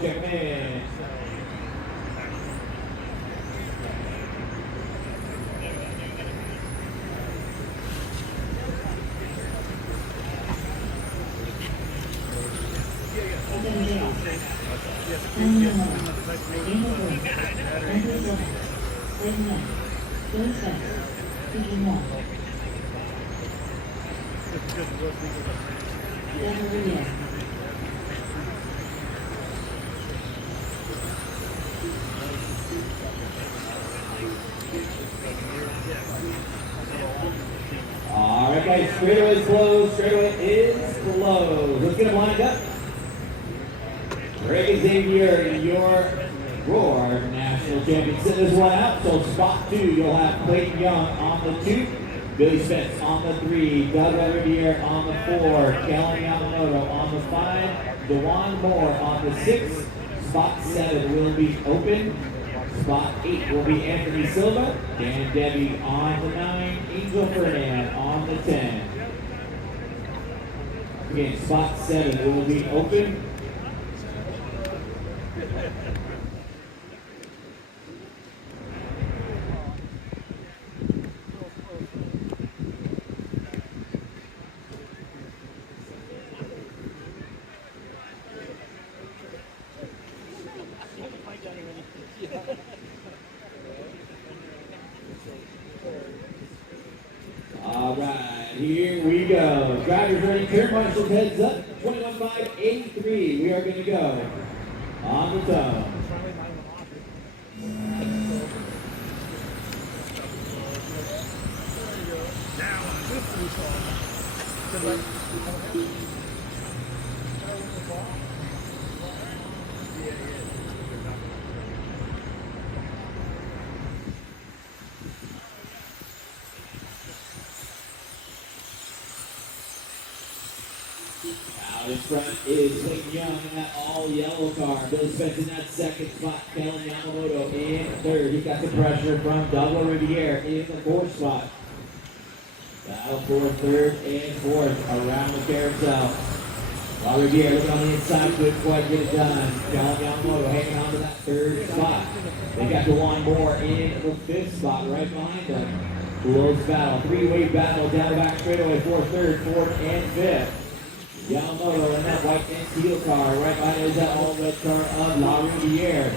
check in. All right, guys, straightaway is closed. Straightaway is closed. Let's get them lined up. Greg Xavier, your Roar National Champion. Sit this one out. So spot 2, you'll have Clayton Young on the 2, Billy Spence on the 3, Doug Riviere on the 4, Kellen Yamamoto on the 5, DeJuan Moore on the 6. Spot 7 will be open. Spot 8 will be Anthony Silva, Dan Debbie on the 9, Angel Ferdinand on the 10. Again, spot 7 will be open. All right, here we go. Drivers ready, turn marshals heads up, 21.583. We are going to go on the toe. Out in front is Clayton Young in that all-yellow car. Billy Spence in that second spot. Kellen Yamamoto in third. He got the pressure from Doug Riviere in the 4th spot. Battle for 3rd and 4th around the carousel. While Riviere looking on the inside, couldn't quite get it done. Kellen Yamamoto hanging on to that 3rd spot. They got DeJuan Moore in the 5th spot right behind them. Close battle. 3-way battle down the back straightaway for 3rd, 4th, and 5th. Yamamoto in that white and teal car. Right behind is that all-red car of La Riviere.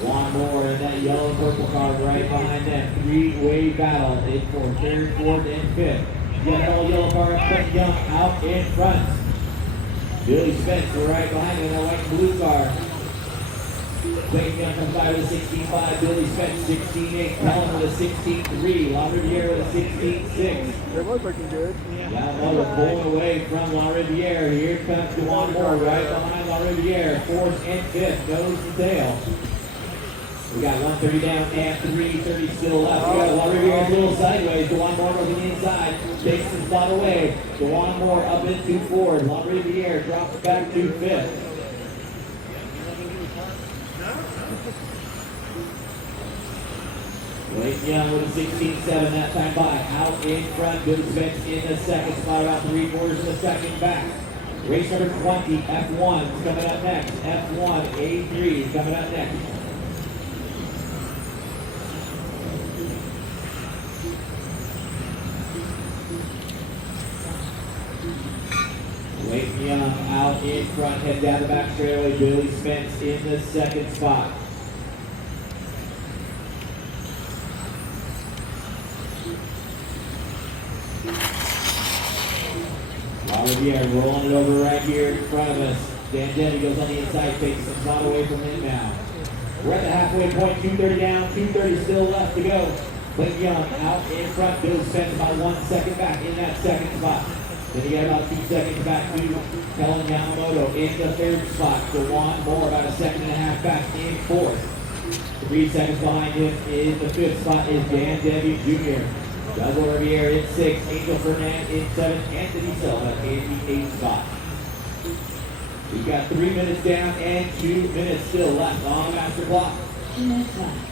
One more in that yellow and purple car right behind them. 3-way battle in for 3rd, 4th, and 5th. You got that all-yellow car, Clayton Young out in front. Billy Spence right behind him in that white and blue car. Clayton Young comes by with a 16.5, Billy Spence 16.8, Kellen with a 16.3, La Riviere with a 16.6. They look looking good. Yamamoto pulling away from La Riviere. Here comes DeJuan Moore right behind La Riviere. 4th and 5th goes the tail. We got 130 down and 330 still left. We got La Riviere a little sideways. DeJuan Moore on the inside. Takes the spot away. DeJuan Moore up into 4th. La Riviere drops back to 5th. Clayton Young with a 16.7 that time by. Out in front, Billy Spence in the 2nd spot, about 3/4 of a second back. Race number 20, F1 is coming up next. F1, A3 is coming up next. Clayton Young out in front, head down the back straightaway. Billy Spence in the 2nd spot. La Riviere rolling it over right here in front of us. Dan Denny goes on the inside, takes some spot away from him now. We're at the halfway point, 230 down, 230 still left to go. Clayton Young out in front. Billy Spence about 1 second back in that 2nd spot. Then you got about 2 seconds back to Kellen Yamamoto in the 3rd spot. DeJuan Moore about 1.5 seconds back in 4th. 3 seconds behind him in the 5th spot is Dan Debbie Jr. Doug Riviere in 6th, Angel Ferdinand in 7th, Anthony Silva in the 8th spot. We've got 3 minutes down and 2 minutes still left on the master clock. 2 minutes left.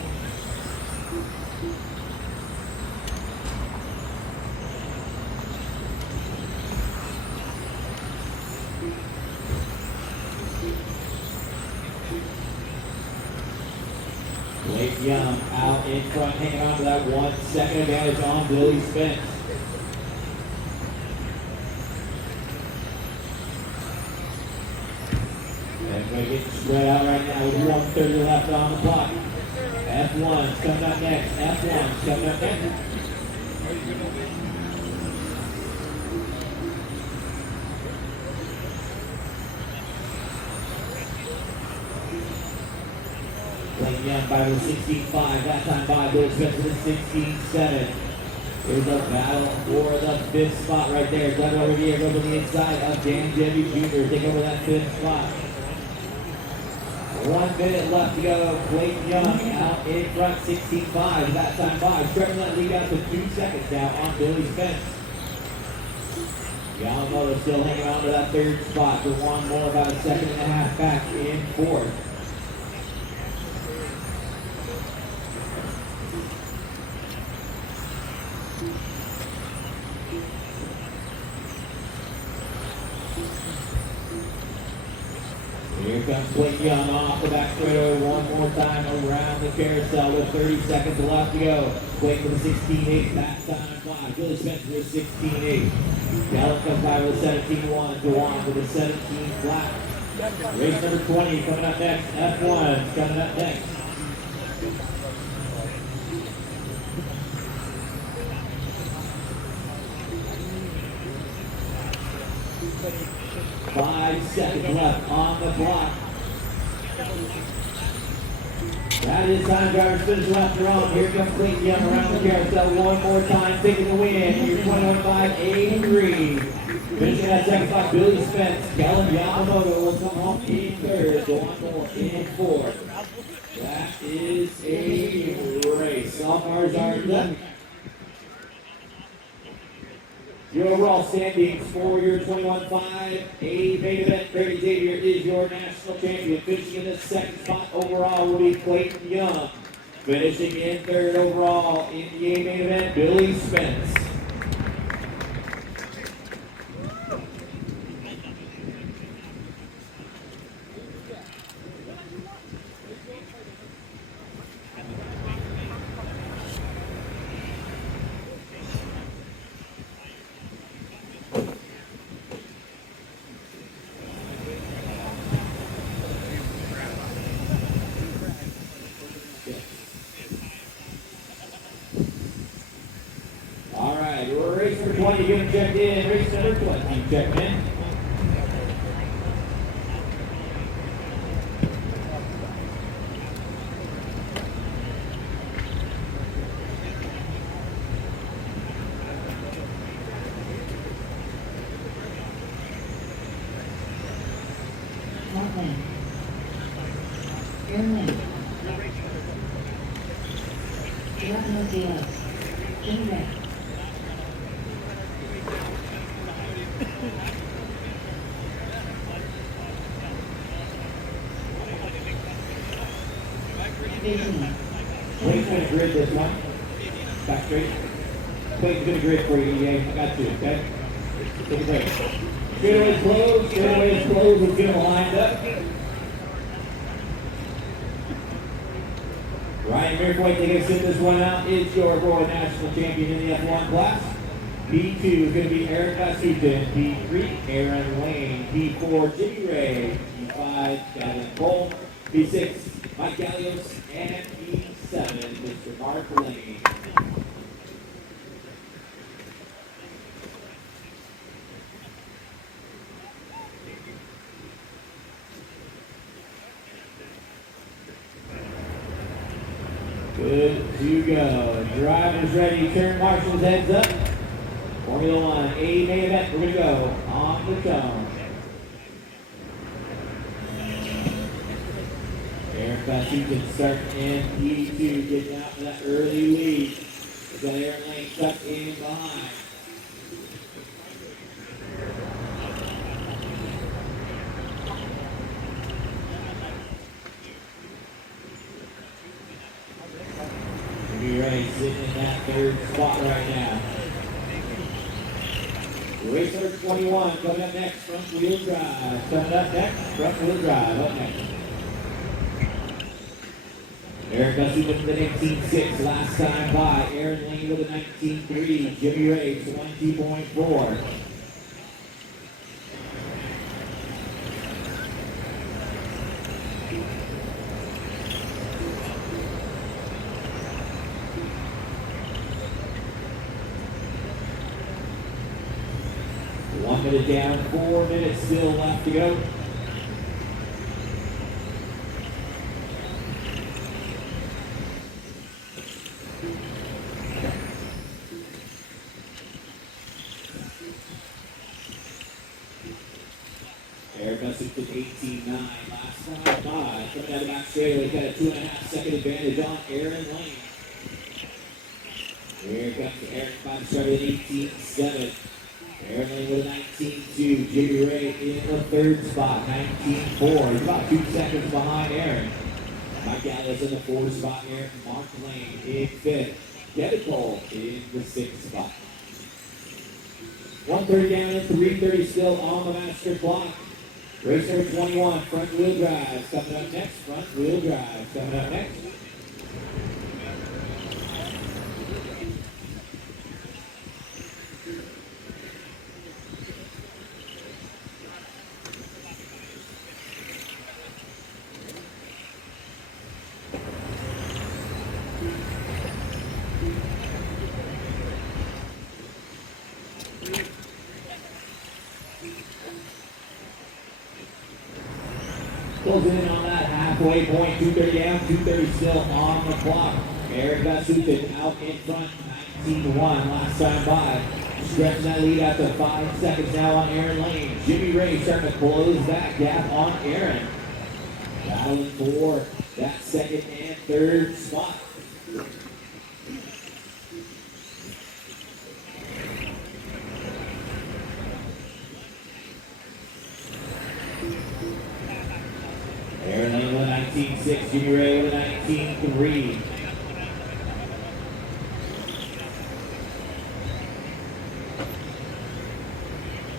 Blake Young out in front, hanging on to that 1 second advantage on Billy Spence. Everybody getting spread out right now with 1:30 left on the clock. F1's coming up next. F1's coming up next. Blake Young by the 16.5. That time by Billy Spence with the 16.7. Here's a battle for the 5th spot right there. Doug over here goes on the inside of Dan Jevy Jr. Take over that 5th spot. 1 minute left to go. Blake Young out in front, 16.5. That time by. Stretching that lead out to 2 seconds now on Billy Spence. Yamamoto still hanging on to that 3rd spot for one more, about a second and a half back in 4th. Here comes Blake Young off the back straightaway one more time around the carousel with 30 seconds left to go. Blake with a 16.8, that time by. Billy Spence with a 16.8. Gallup comes by with a 17.1. Dewan with a 17 flat. Race number 20 coming up next. F1 coming up next. Five seconds left on the clock. That is time drivers finish left wrong. Here comes Blake Young around the carousel one more time, taking the win. Your 21.583. Finishing that 2nd spot, Billy Spence. Kellen Yamamoto will come home in 3rd. Dewan Moore in 4th. That is a race. All cars are done. Your overall standings for your 21.5 A main event, Grady Xavier is your national champion. Finishing in the 2nd spot overall will be Clayton Young. Finishing in 3rd overall in the A main event, Billy Spence. Race number 20 getting checked in. Race number 20 checked in. Portland. Berlin. Automobiles. Inlet. Clayton's going to grid this one. Back straight. Clayton's going to grid for you, EA. I got you, okay? Take a break. Straightaway's closed. Straightaway's closed. Let's get them lined up. Ryan Mirquay taking a sit this one out. Is your Royal National Champion in the F1 class. P2 is going to be Eric Sutton. P3, Aaron Lane. P4, Jimmy Ray. P5, Kevin Cole. P6, Mike Gallios. And P7, Mr. Mark Lane. Good to go. Drivers ready. Turn marshals heads up. Formula One, A main event. We're going to go on the tone. Aaron Sutton starting in P2, getting out for that early lead. We've got Aaron Lane tucked in behind. Jimmy Ray sitting in that 3rd spot right now. Race number 21 coming up next, front wheel drive. Coming up next, front wheel drive. Up next. Eric Gussie with the 19.6 last time by. Aaron Lane with a 19.3. Jimmy Ray 20.4. One minute down, 4 minutes still left to go. Eric Gussie with 18.9 last time by. Coming out of back straight, he's got a 2.5-second advantage on Aaron Lane. Here comes Eric Gussie started at 18.7. Aaron Lane with a 19.2. Jimmy Ray in the third spot, 19.4. He's about 2 seconds behind Aaron. Mike Gallows in the fourth spot here. Mark Lane in fifth. Devin Cole in the sixth spot. 1:30 down and 3:30 still on the master clock. Racer 21, front wheel drive coming up next. Front wheel drive coming up next. Closing in on that halfway point, 2:30 down, 2:30 still on the clock. Eric Gussie out in front, 19-1 last time by. Stretching that lead out to 5 seconds now on Aaron Lane. Jimmy Ray starting to close that gap on Aaron. Battling for that second and third spot. Aaron Lane with a 19.6, Jimmy Ray with a 19.3.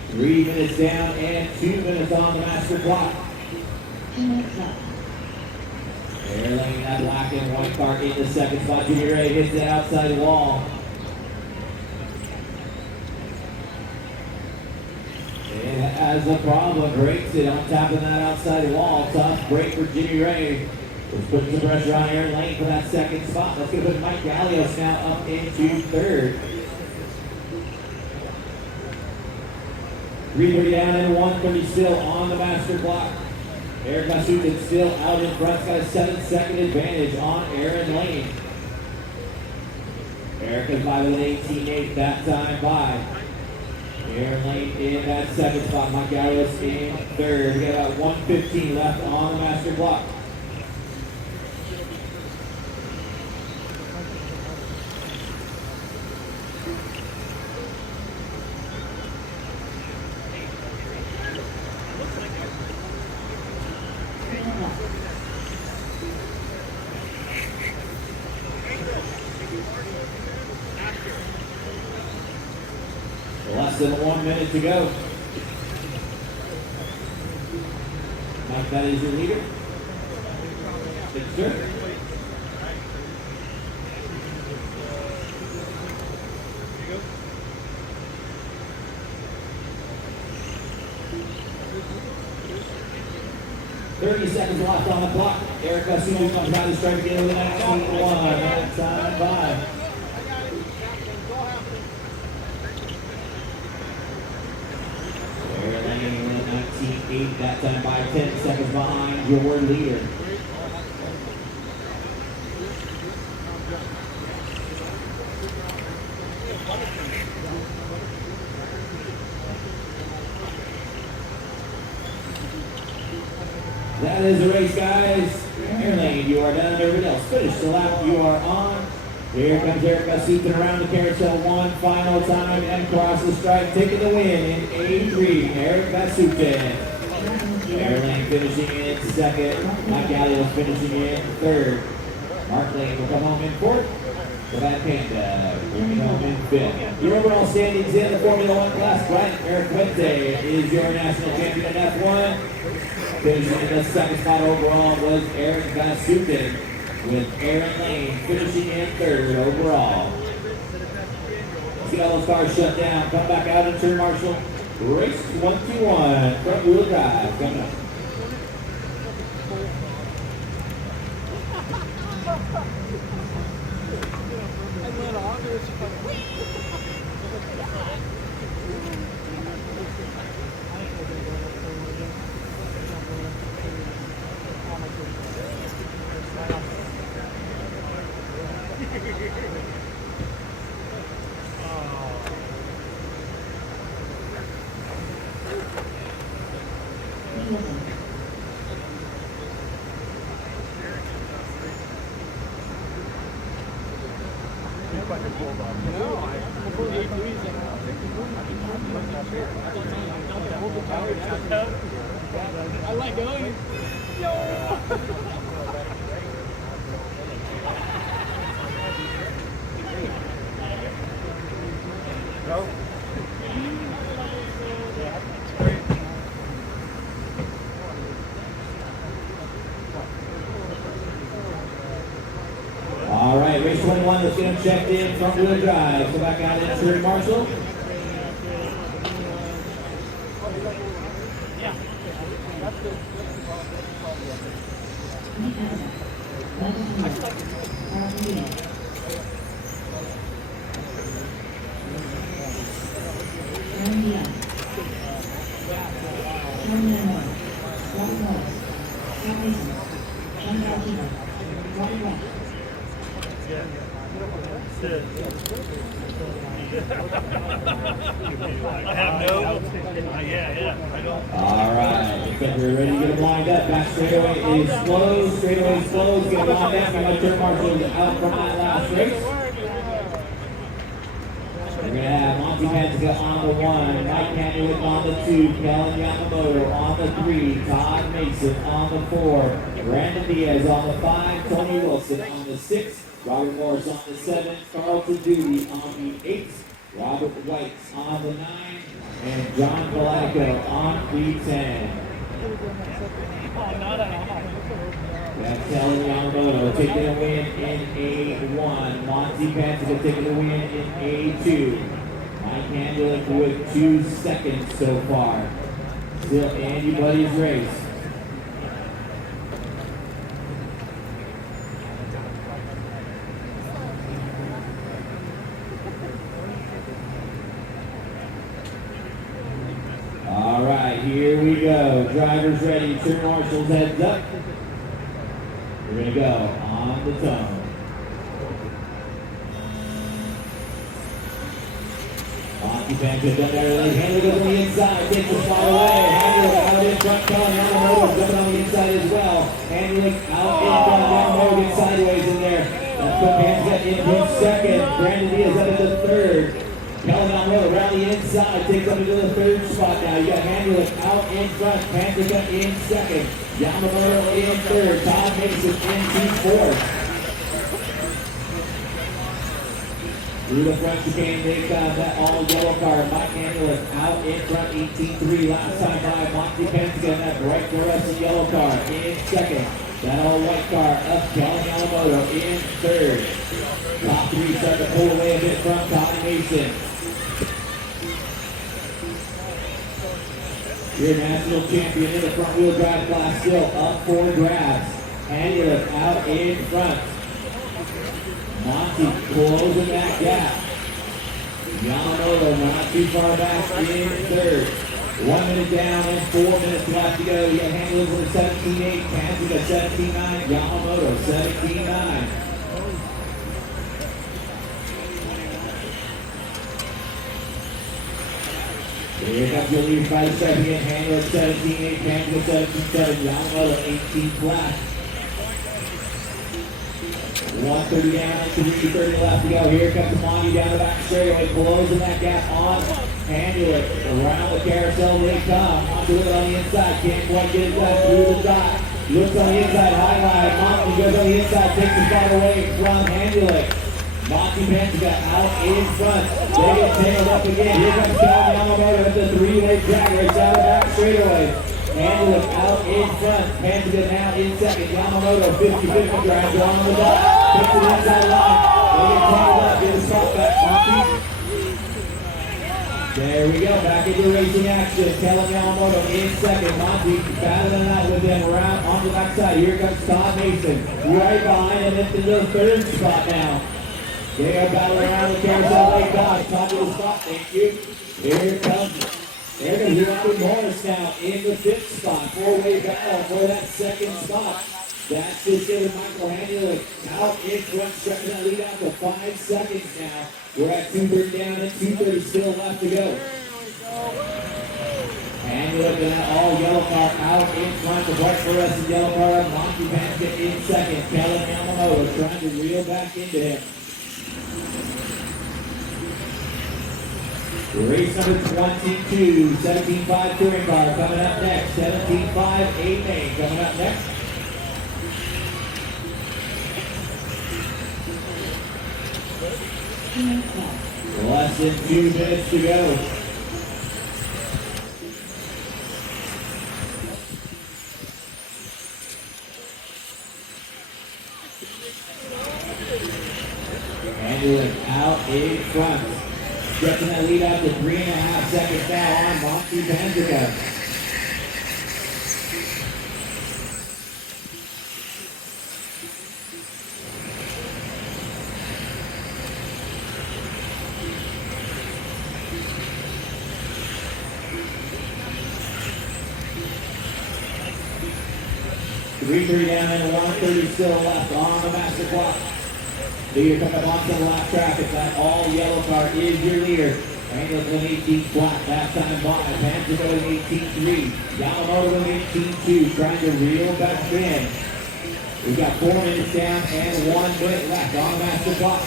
Three minutes down and 2 minutes on the master clock. 2 minutes left. Aaron Lane, that black and white car in the second spot. Jimmy Ray hits the outside wall. It has a problem, breaks it on top of that outside wall. Tough break for Jimmy Ray. Let's put some pressure on Aaron Lane for that second spot. That's going to put Mike Gallios now up into third. 3:30 down and 1:30 still on the master clock. Eric Gussie still out in front. Got a 7-second advantage on Aaron Lane. Eric is by with an 18.8 that time by. Aaron Lane in that second spot. Mike Gallios in third. We got about 1:15 left on the master clock. Less than 1 minute to go. Mike, that is your leader. Yes, sir. "30 seconds left on the clock. Eric Gussie comes out to start again with a 19.1. That time by. Aaron Lane with a 19.8 that time by, 10 seconds behind your leader. That is the race, guys. Aaron Lane, you are done. Everybody else, finish the lap you are on. Here comes Eric Gussie around the carousel one final time and across the stripe, taking the win in 83. Eric Gussie. Aaron Lane finishing in second. Mike Gallios finishing in third. Mark Lane will come home in fourth. The Bad Panda bringing home in fifth. Your overall standings in the Formula One class, Brian Eric Fuente is your national champion in F1. Finishing in the second spot overall was Eric Gussie. with Aaron Lane finishing in third overall. See all those cars shut down. Come back out and turn marshal. Race 21, front wheel drive coming up. I like going. Yo! All right, race 21, let's get them checked in, front wheel drive. Go back out and turn marshal. All right, looks like we're ready to get them lined up. Back straightaway is closed. Straightaway is closed. Get them lined up. We're going to turn marshals out from that last race. We're going to have Monty Penzica on the 1, Mike Handewick on the 2, Kellen Yamamoto on the 3, Todd Mason on the 4, Brandon Diaz on the 5, Tony Wilson on the 6, Robert Morris on the 7, Carlton Duty on the 8, Robert White on the 9, and John Palatico on the 10. That's Kellen Yamamoto taking a win in A1. Monty Penzica taking a win in A2. Mike Handewick with 2 seconds so far. Still Andy Buddy's race. All right, here we go. Drivers ready. Turn marshals heads up. We're going to go on the tongue. Monty Penzica done better. Handler goes on the inside. Takes the spot away. Handler out in front. Kellen Yamamoto jumping on the inside as well. Handler out in front. Yamamoto gets sideways in there. That's put Penzica into second. Brandon Diaz up into third. Kellen Yamamoto around the inside, takes up into the third spot now. You got Handewick out in front, Penzica in second, Yamamoto in third, Todd Mason into fourth. Through the front chicane, they got that all yellow car. Mike Handewick out in front, 18-3 last time by. Monty Penzica in that bright fluorescent yellow car in second. That all white car up, Kellen Yamamoto in third. Top 3 start to pull away a bit from Todd Mason. Your national champion in the front wheel drive class still up for grabs. Handewick out in front. Monty closing that gap. Yamamoto not too far back in third. 1 minute down and 4 minutes left to go. You got Handewick with 17-8, Penzica 17-9, Yamamoto 17-9. Here comes your lead by the second again. Handewick 17-8, Penzica 17-7, Yamamoto 18 flat. 1:30 down, 3:30 left to go. Here comes Monty down the back straightaway, closing that gap on Handewick. Around the carousel they come. Monty with it on the inside, can't quite get it done through the dot. Looks on the inside, high. Monty goes on the inside, takes the spot away from Handewick. Monty Penzica out in front. They get tangled up again. Here comes Kellen Yamamoto with the 3-way drag race down the back straightaway. Handler out in front. Panzer now in second. Yamamoto 50-50 drives along the dot. Takes it inside line. They get tangled up. Get the spot back. Monty. There we go. Back into racing action. Kellen Yamamoto in second. Monty battling out with them around on the backside. Here comes Todd Mason. Right behind him into the third spot now. They are battling around the carousel late dodge. Top of the spot. Thank you. Here it comes. There goes Robert Morris now in the fifth spot. Four-way battle for that second spot. That's just given Michael Hanulek out in front, stretching that lead out to 5 seconds now. We're at 2:30 down and 2:30 still left to go. Hanulek in that all yellow car out in front. The bright fluorescent yellow car. Monty Pansket in second. Kellen Yamamoto trying to reel back into him. Race number 22, 17.5 touring car coming up next. 17.5 8 coming up next. Cen-Cal. Less than 2 minutes to go. Handling out in front. Stretching that lead out to 3.5 seconds now on Monty Pansket. Three down and 1:30 still left on the master clock. Leader coming up onto the lap track. It's that all yellow car is your leader. Wrangler with 18 flat. Last time by. Pansket with 18.3. Yamamoto with 18.2. Trying to reel back in. We've got 4 minutes down and 1 minute left on the master clock.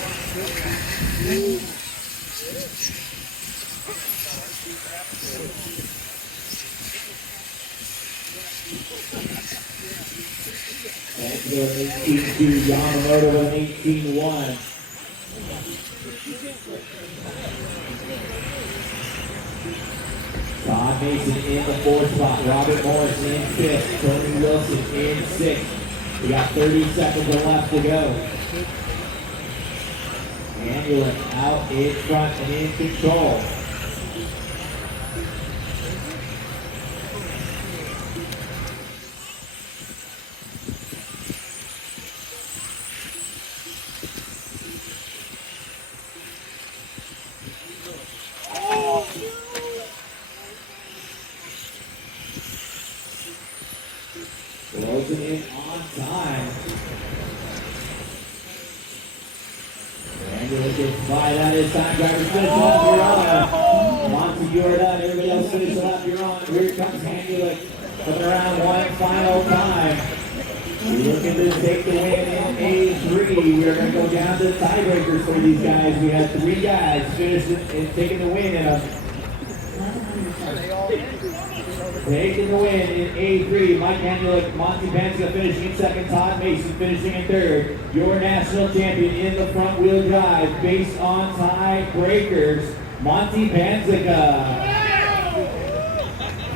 Pansket with 18.2. Yamamoto with 18.1. Todd Mason in the fourth spot. Robert Morris in fifth. Tony Wilson in sixth. We got 30 seconds left to go. Hanulek out in front and in control. Closing in on time. Hanulek gets by that is time. Drivers finish up, you're on. Monty, you're done. Everybody else finish up, you're on. Here comes Hanulek coming around one final time. We're looking to take the win in A3. We're going to go down to the tiebreakers for these guys. We had 3 guys finishing and taking the win in a taking the win in A3, Mike Hanulek, Monty Pansket finishing second, Todd Mason finishing in third. Your national champion in the front wheel drive based on tiebreakers, Monty Pansket.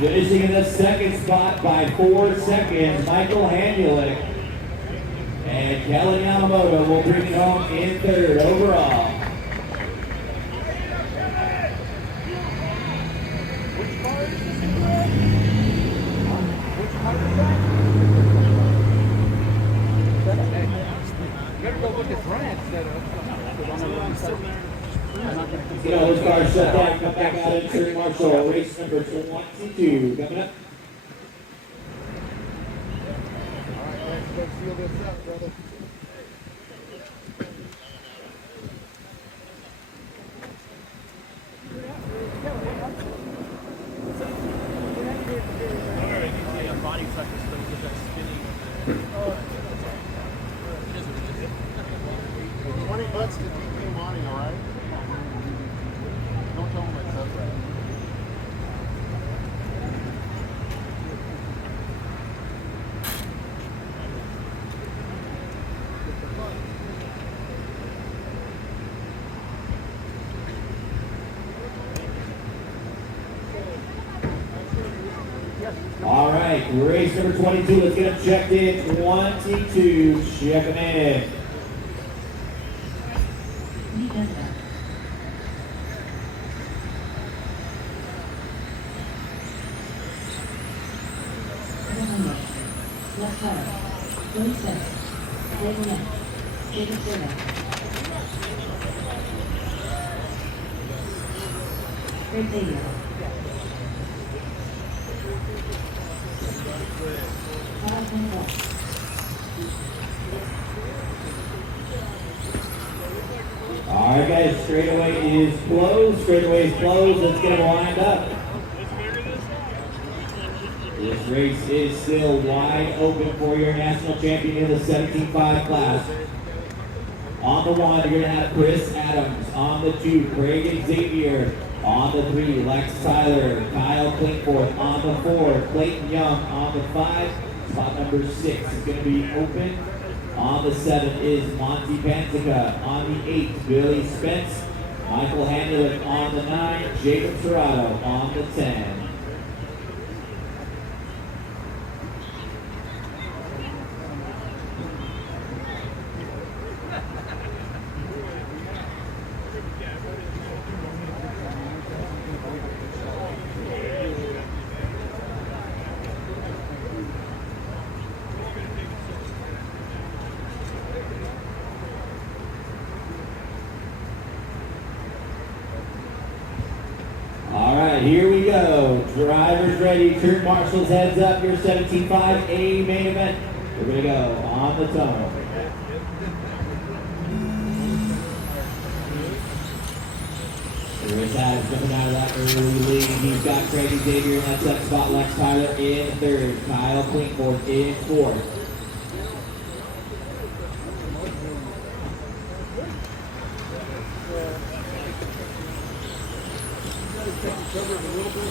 Finishing in the second spot by 4 seconds, Michael Hanulek. And Kellen Yamamoto will bring it home in third overall. Those cars shut down, come back out in turn marshal, race number 22 coming up. Let's seal this up, brother. Body sucker so that that spinning. $20 to keep me money, all right? Don't tell him I said that. All right. right, race number 22. Let's get them checked in. 22, check them in. 2番線 Left tire, 37, right left, Jacob Zerda. Great Xavier. Kyle Cen-Cal. All right, guys, straightaway is closed. Straightaway is closed. Let's get them lined up. This race is still wide open for your national champion in the 17.5 class. On the 1, you're going to have Chris Adams. On the 2, Craig Xavier. On the 3, Lex Tyler. Kyle Clinkforth. On the 4, Clayton Young. On the 5, spot number 6 is going to be open. On the 7 is Monty Pantica. On the 8, Billy Spence. Michael Hanulik. On the 9, Jacob Serrato. On the 10. All right, here we go. Drivers ready. Turn marshals, heads up. Your 17.5 A main event. We're going to go on the tunnel. Chris Adams coming out of that early lead. He's got Craig Xavier in that second spot. Lex Tyler in third. Kyle Clinkforth in fourth.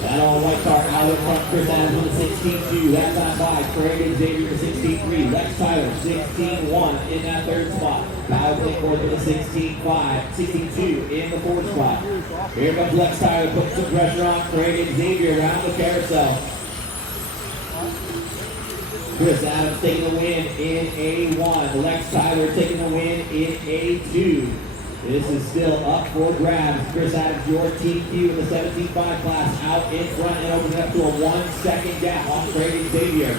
That all white car out in front. Chris Adams with a 16.2. That's on by Craig Xavier with a 16.3. Lex Tyler 16.1 in that third spot. Kyle Clinkforth with a 16.5. 16.2 in the fourth spot. Here comes Lex Tyler putting some pressure on Craig Xavier around the carousel. Chris Adams taking the win in A1. Lex Tyler taking the win in A2. This is still up for grabs. Chris Adams, your TQ in the 17.5 class, out in front and opening up to a 1 second gap on Craig Xavier.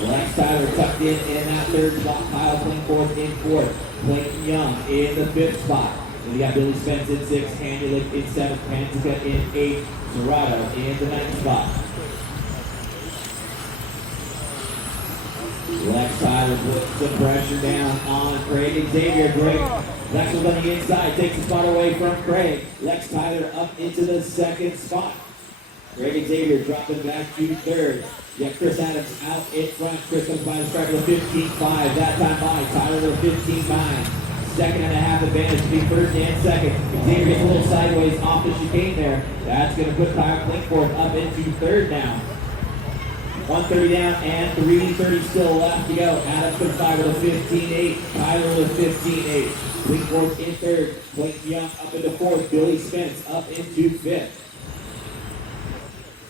Lex Tyler tucked in that third spot. Kyle Clinkforth in fourth. Clayton Young in the fifth spot. And you got Billy Spence in sixth, Hanulik in seventh, Pantica in eighth, Serrato in the ninth spot. Lex Tyler puts some pressure down on Craig Xavier. Lex was on the inside, takes the spot away from Craig. Lex Tyler up into the second spot. Craig Xavier dropping back to third. You got Chris Adams out in front. Chris comes by the stripe with a 15.5. That time by Tyler with a 15.9. Second and a half advantage between first and second. Xavier gets a little sideways off the chicane there. That's going to put Kyle Clinkforth up into third now. 130 down and 330 still left to go. Adams comes by with a 15.8. Tyler with a 15.8. Clinkforth in third. Clayton Young up into fourth. Billy Spence up into fifth.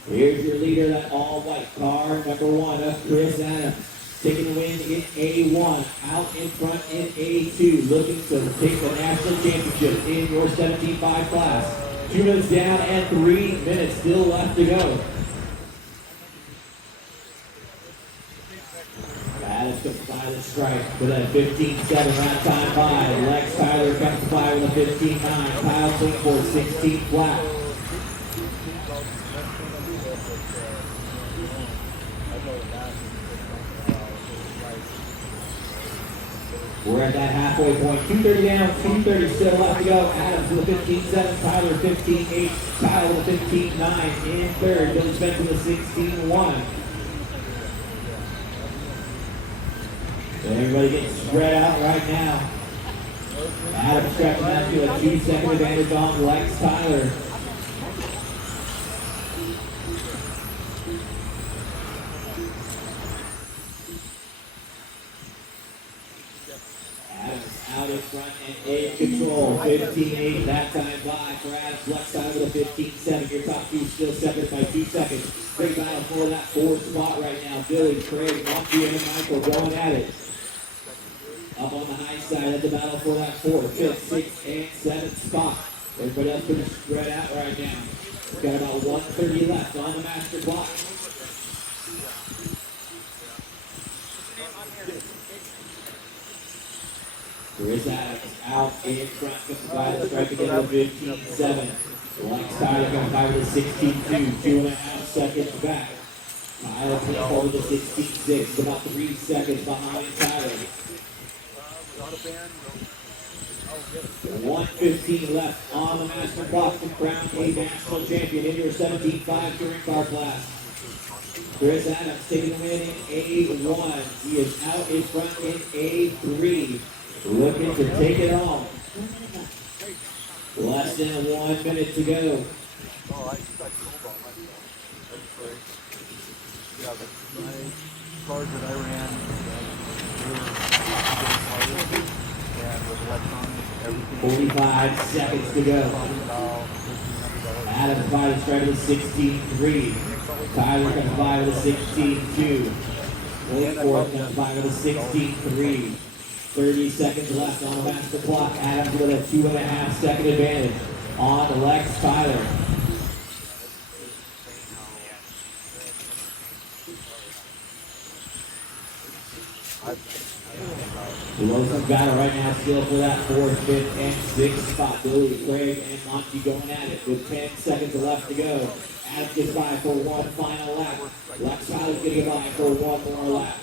Here's your leader, that all-white car, number 1 of Chris Adams. Taking the win in A1, out in front in A2, looking to take the national championship in your 17.5 class. 2 minutes down and 3 minutes still left to go. Adams comes by the stripe with a 15.7 round time by. Lex Tyler comes by with a 15.9. Kyle Clinkforth 16 flat. We're at that halfway point. 230 down, 230 still left to go. Adams with a 15.7, Tyler 15.8, Kyle with a 15.9 in third. Billy Spence with a 16.1. Everybody gets spread out right now. Adams stretching out to a 2-second advantage on Lex Tyler. Adams out in front and in control. 15-8 that time by for Adams. Left side with a 15-7. Your top two still separate by 2 seconds. Big battle for that fourth spot right now. Billy, Craig, Monty, and Michael going at it. Up on the high side, at the battle for that fourth, fifth, sixth, and seventh spot. Everybody else pretty spread out right now. We've got about 1:30 left on the master clock. Chris Adams out in front, comes by the strike again with 15-7. Lex Tyler comes by with a 16-2, 2.5 seconds back. Tyler clean over the 16-6, about 3 seconds behind Tyler. 1:15 left on the master clock to crown a national champion in your 17.5 touring car class. Chris Adams taking the win in A1. He is out in front in A3. Looking to take it all. Less than 1 minute to go. Oh, I sold all my stuff. Yeah, my cars that I ran, they were and with electronics, everything. 45 seconds to go. Adams by the strike with a 16-3. Tyler comes by with a 16-2. Williamford comes by with a 16-3. 30 seconds left on the master clock. Adams with a 2.5 second advantage on Lex Tyler. Close battle right now still for that fourth, fifth, and sixth spot. Billy, Craig, and Monty going at it with 10 seconds left to go. Adams gets by for one final lap. Lex Tyler's gonna get by for one more lap.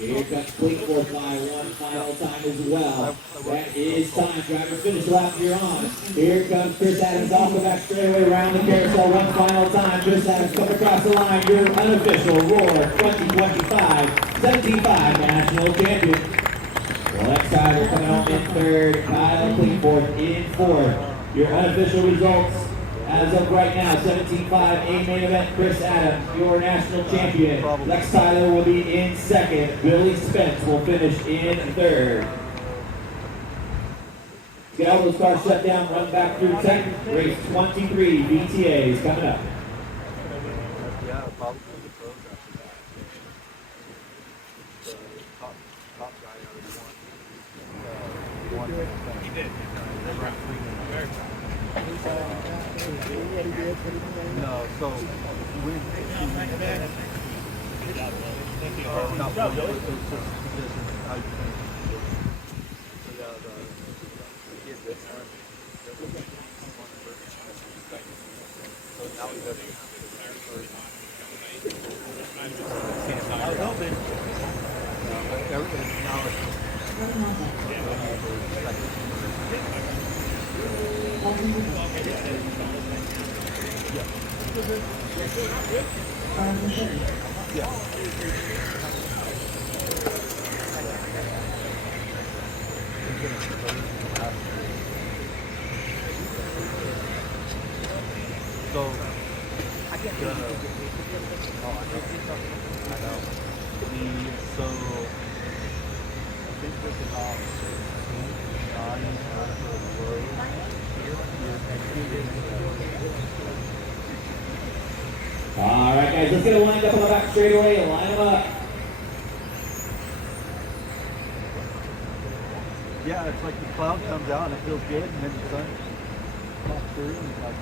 Here comes Fleetwood by one final time as well. That is time. Drivers finish lap you're on. Here comes Chris Adams off the back straightaway around the carousel one final time. Chris Adams coming across the line. Your unofficial Roar 2025 17.5 national champion. Lex Tyler coming home in third. Kyle Fleetwood in fourth. Your unofficial results as of right now, 17.5 A main event, Chris Adams, your national champion. Lex Tyler will be in second. Billy Spence will finish in third. Get all those cars shut down, run back through tech. Race 23, VTA is coming up. Yeah, probably the pros after that. The top guy out of one. He did. They ran clean. No, so we not one, it's just position how you think. So yeah, the kid this one. So now he doesn't have I was hoping. But everything now it's yeah. So I get the I know. So I think there's about 9 All right, guys, let's get a lined up on the back straightaway. Line them up. yeah, it's like the cloud comes out and it feels good, and then the sun pops through and it's like,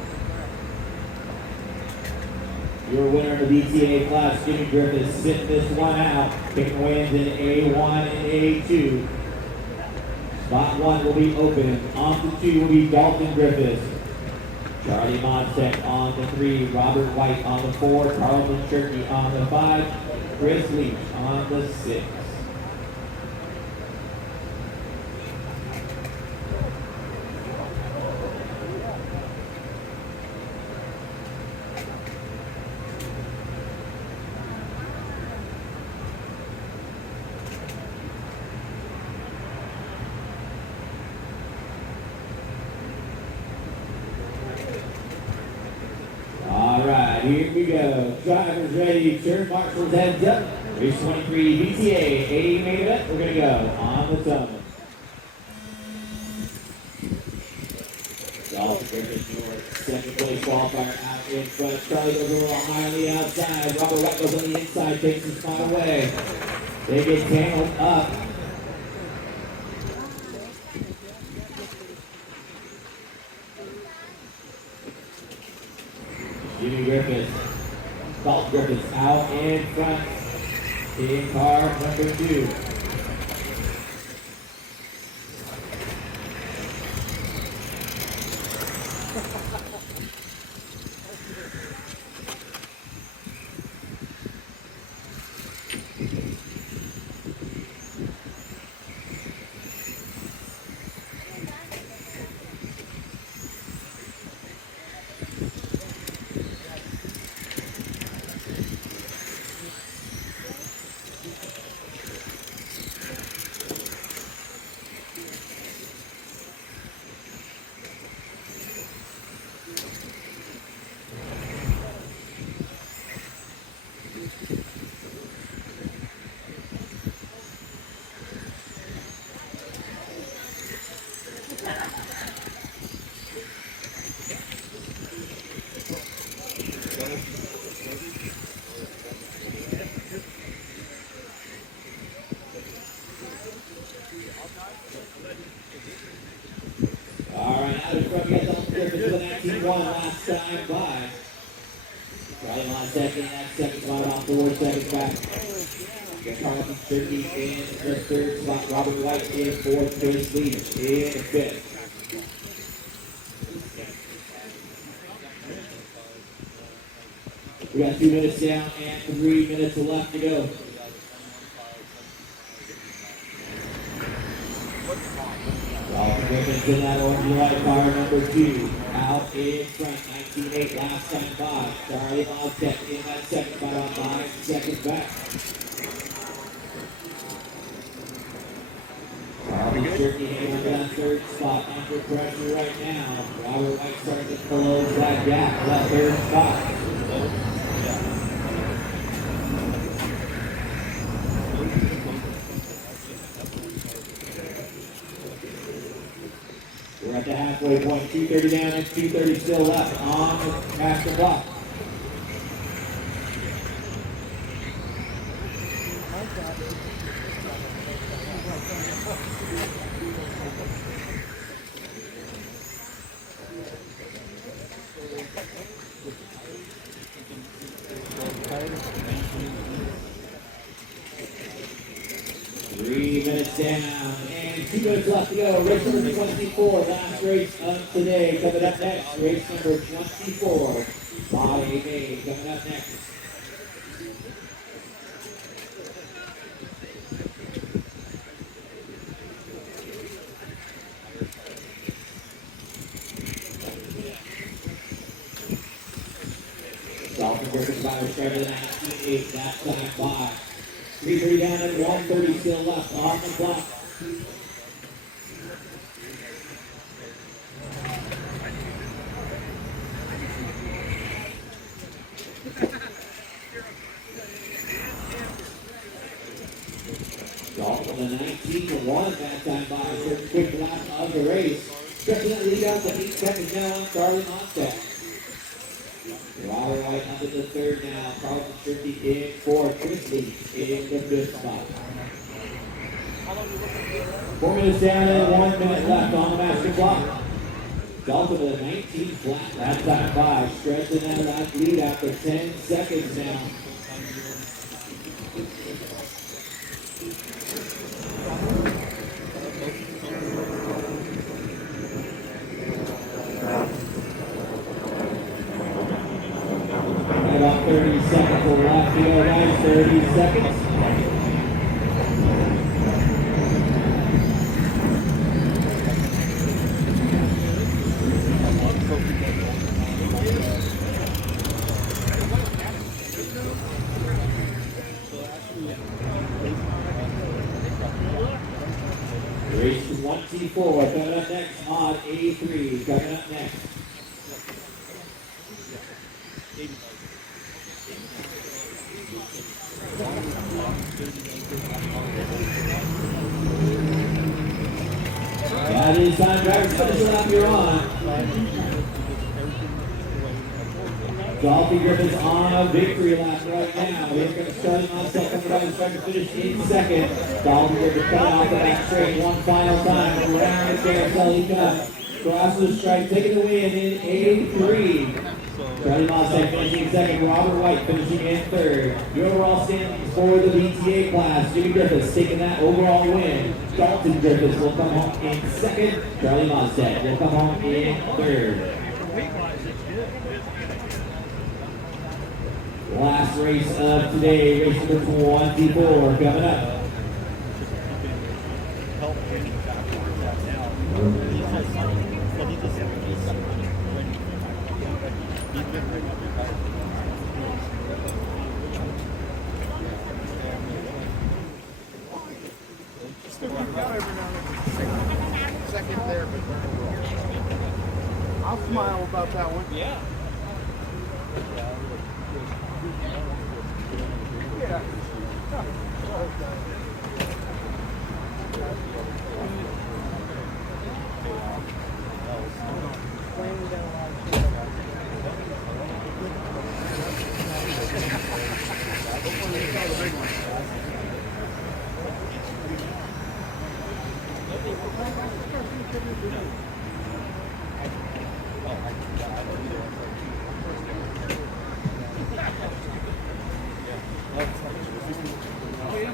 Your winner of the VTA class, Jimmy Griffiths, sitting this one out. Picking wins in A1 and A2. Spot 1 will be open. On to 2 will be Dalton Griffiths. Charlie Montek on the 3. Robert White on the 4. Carlton Cherky on the 5. Chris Leach on the 6. Here we go. Drivers ready. Turn marshals heads up. Race 23 VTA A main event. We're going to go on the tunnel. second place qualifier out in front. Charlie goes a little high on the outside. Robert White goes on the inside, takes his spot away. They get tangled up. Jimmy Griffith, Dalton Griffiths out in front in car number 2. Alright, out in front, we got Dalton Griffith for the 19-1 last time by. Charlie on second, that second spot off 4 seconds back. We got Carlton Turkey in the third spot, Robert White in fourth, Chris Leach in the fifth. We got 2 minutes down and 3 minutes left to go. Dalton Griffith in that orange light car number 2. Out in front, 19-8 last time by. Charlie Moztek in that second spot on 9 seconds back. Carlton Turkey in that third spot under pressure right now. Robert White starting to close that gap, that third spot. We're at the halfway point, 2:30 down and 2:30 still left on the master clock. Three minutes down and 2 minutes left to go. Race number 24, last race of today. Coming up next, race number 24. Body made coming up next. Dalton Griffith by started 19-8 that time by. 3:30 down and 1:30 still left on the clock. Dalton the 19-1 that time by. Third quick lap of the race. Stretching that lead out to 8 seconds now on Charlie Monstead. Robert White under the third now. Carlton Turkey in fourth. Chris Leach in the fifth spot. 4 minutes down and 1 minute left on the master clock. Dalton with a 19 flat that time by. Stretching that last lead after 10 seconds now. About 30 seconds left to go, guys. 30 seconds. Race 24 coming up next on A3. Coming up next. That is time, drivers. Finish it up, you're on. Dolphin Griffiths on a victory lap right now. We're going to start him on second, right, trying to finish in second. Dolphin Griffiths cut off the back straight one final time. Around the carousel he comes. Crosses the stripe, taking the win in 83. Charlie Mossek finishing second, Robert White finishing in third. The overall standings for the BTA class, Jimmy Griffiths taking that overall win. Dalton Griffiths will come home in second. Charlie Mossek will come home in third. Last race of today, race number 24, coming up. Second there, but I'll smile about that one. Yeah. Yeah.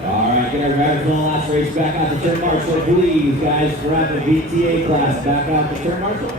Alright, get our drivers on the last race back out to turn marshal, please, guys, grab the BTA class back out to turn marshal.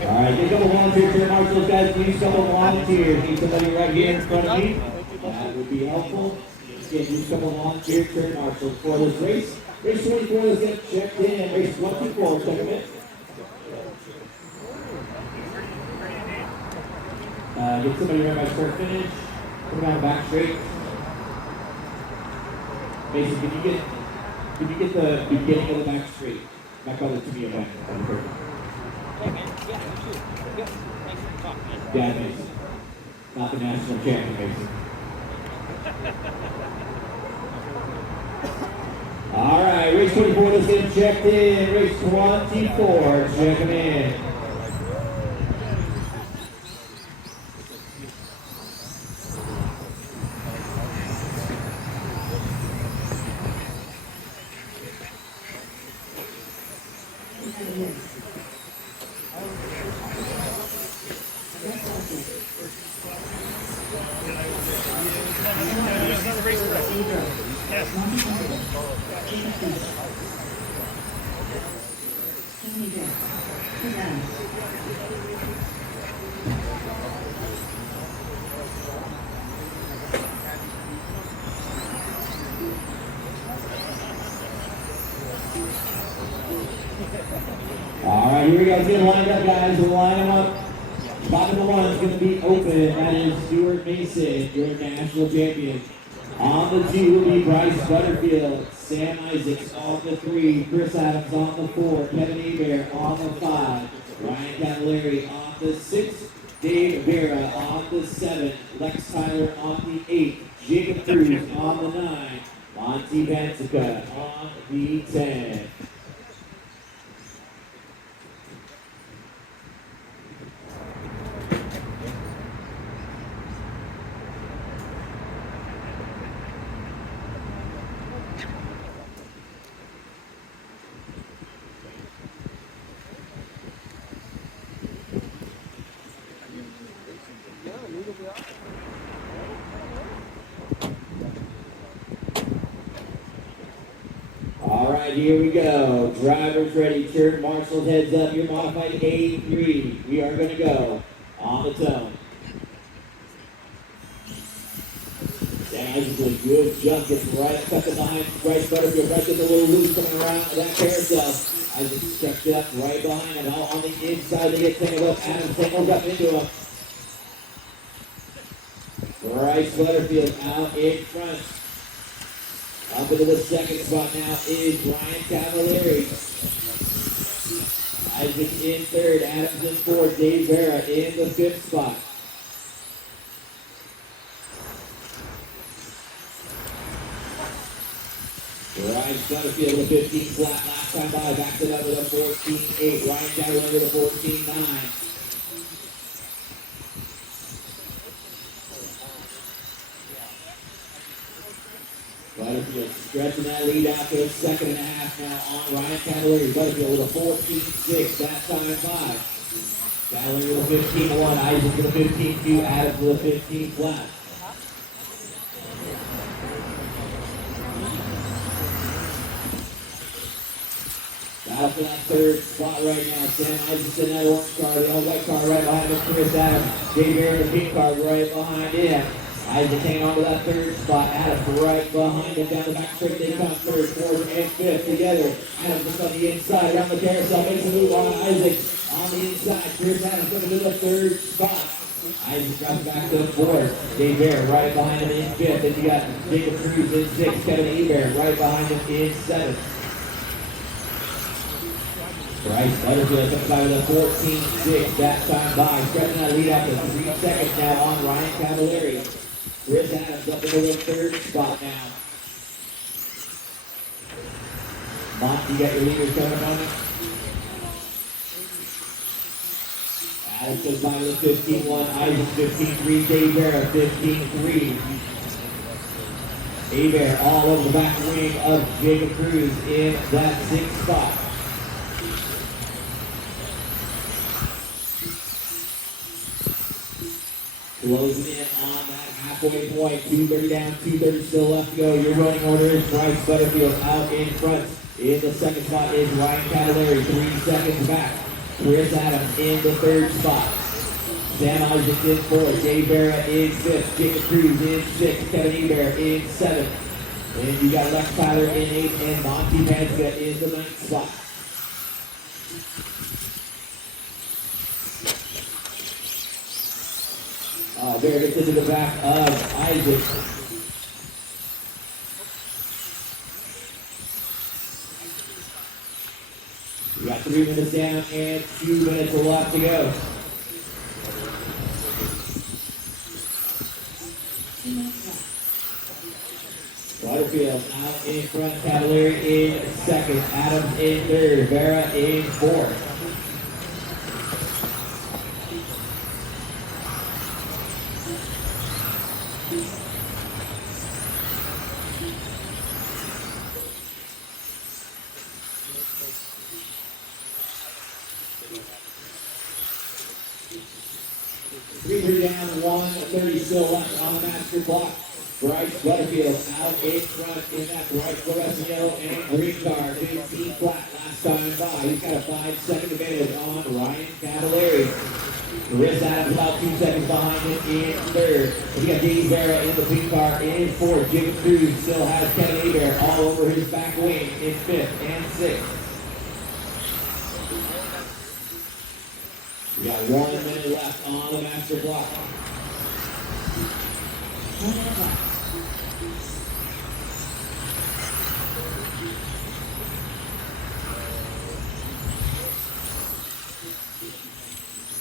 Alright, get a couple volunteers, turn marshals, guys, please, couple volunteers. Need somebody right here in front of me. That would be helpful. Again, use a couple volunteers, turn marshals for this race. Race 24 is get checked in. Race 24, check them in. Get somebody right by start finish. Put them on the back straight. Mason, can you get the beginning of the back straight? Back on the to me and back. Yeah, Mason. Not the national champion, Mason. All right, race 24, let's get checked in. Race 24, check them in. All right, here we go. Let's get lined up, guys. We'll line them up. Spot number one is going to be open. That is Stuart Mason, your national champion. On the 2 will be Bryce Butterfield, Sam Isaacs on the 3, Chris Adams on the 4, Kevin Hebert on the 5, Ryan Cavallari on the 6, Dave Vera on the 7, Lex Tyler on the 8, Jacob Cruz on the 9, Monty Vansica on the 10. All right, here we go. Drivers ready. Turn marshals, heads up. You're modified A3. We are going to go on the tone. Dan Isaac with a good jump. Gets right up behind Bryce Butterfield. Bryce gets a little loose coming around that carousel. Isaac stretched up right behind him. Out on the inside, they get tangled up. Adams tangles up into him. Bryce Butterfield out in front. Up into the second spot now is Ryan Cavalieri. Isaac in third, Adams in fourth, Dave Vera in the fifth spot. Bryce Butterfield with 15 flat last time by, back to that with a 14.8. Ryan Cavalieri with a 14.9. Butterfield stretching that lead out to a second and a half now on Ryan Cavalieri. Butterfield with a 14.6, that time by. Cavalieri with a 15.1, Isaac with a 15.2, Adams with a 15 flat. Out for that third spot right now. Sam Isaac's in that orange car, the old white car right behind him. Chris Adams, Dave Bear in the pink car right behind him. Isaac hanging on to that third spot. Adams right behind him. Down the back straight they come. Third, fourth, and fifth together. Adams just on the inside. Around the carousel. Makes a move on Isaac. On the inside. Chris Adams going to the third spot. Isaac drops back to fourth. Dave Bear right behind him in fifth. Then you got Jacob Cruz in sixth. Kevin Hebert right behind him in seventh. Bryce Butterfield comes by with a 14.6 that time by. Stretching that lead out to 3 seconds now on Ryan Cavalieri. Chris Adams up into the third spot now. Mont, you got your leaders coming on it? Adams goes by with a 15.1. Isaac 15.3. Dave Vera 15.3. Hebert all over the back wing of Jacob Cruz in that sixth spot. Closing in on that halfway point. 2:30 down, 2:30 still left to go. Your running order is Bryce Butterfield out in front. In the second spot is Ryan Cavalieri, 3 seconds back. Chris Adams in the third spot. Sam Isaac in fourth. Dave Vera in fifth. Jacob Cruz in sixth. Kevin Hebert in seventh. And you got Lex Tyler in eighth. And Monty Panska in the ninth spot. Bear gets into the back of Isaac. We got 3 minutes down and 2 minutes left to go. 2 minutes left. Butterfield out in front, Cavalieri in second, Adams in third, Vera in fourth. Three down, 1:30 still left on the master clock. Bryce Butterfield out in front in that bright fluorescent yellow and green car. 15 flat last time by. He's got a 5-second advantage on Ryan Cavalieri. Chris Adams about 2 seconds behind him in third. We got Dave Vera in the pink car in fourth. Jacob Cruz still has Kevin Hebert all over his back wing in fifth and sixth. We got 1 minute left on the master clock. 1 minute left.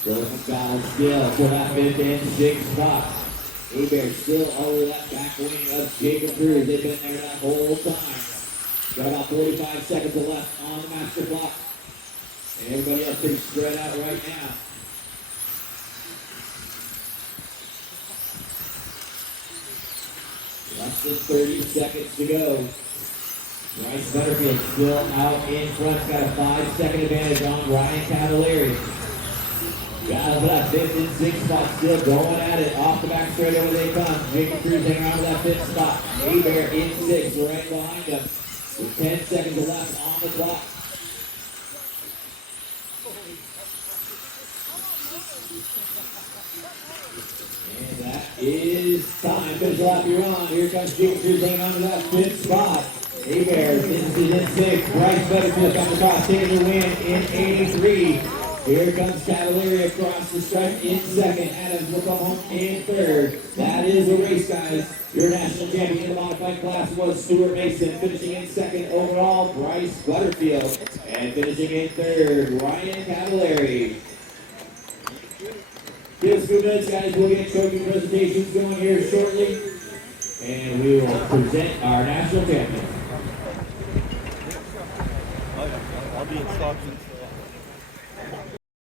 Cen-Cal still for that fifth and sixth spot. Hebert still over that back wing of Jacob Cruz. They've been there that whole time. Got about 45 seconds left on the master clock. And everybody else pretty spread out right now. Less than 30 seconds to go. Bryce Butterfield still out in front. Got a 5-second advantage on Ryan Cavalieri. Got that fifth and sixth spot still going at it. Off the back straight over they come. Jacob Cruz hanging on to that fifth spot. Hebert in sixth, right behind him. With 10 seconds left on the clock. And that is time. Finish lap you're on. Here comes Jacob Cruz hanging on to that fifth spot. Bears. This is in 6. Bryce Butterfield comes across, taking the win in 83. Here comes Cavalieri across the stripe in second. Adams will come home in third. That is the race, guys. Your national champion in the modified class was Stuart Mason, finishing in second overall, Bryce Butterfield. And finishing in third, Ryan Cavalieri. Give us a few minutes, guys. We'll get trophy presentations going here shortly. And we will present our national champions. All the instructions.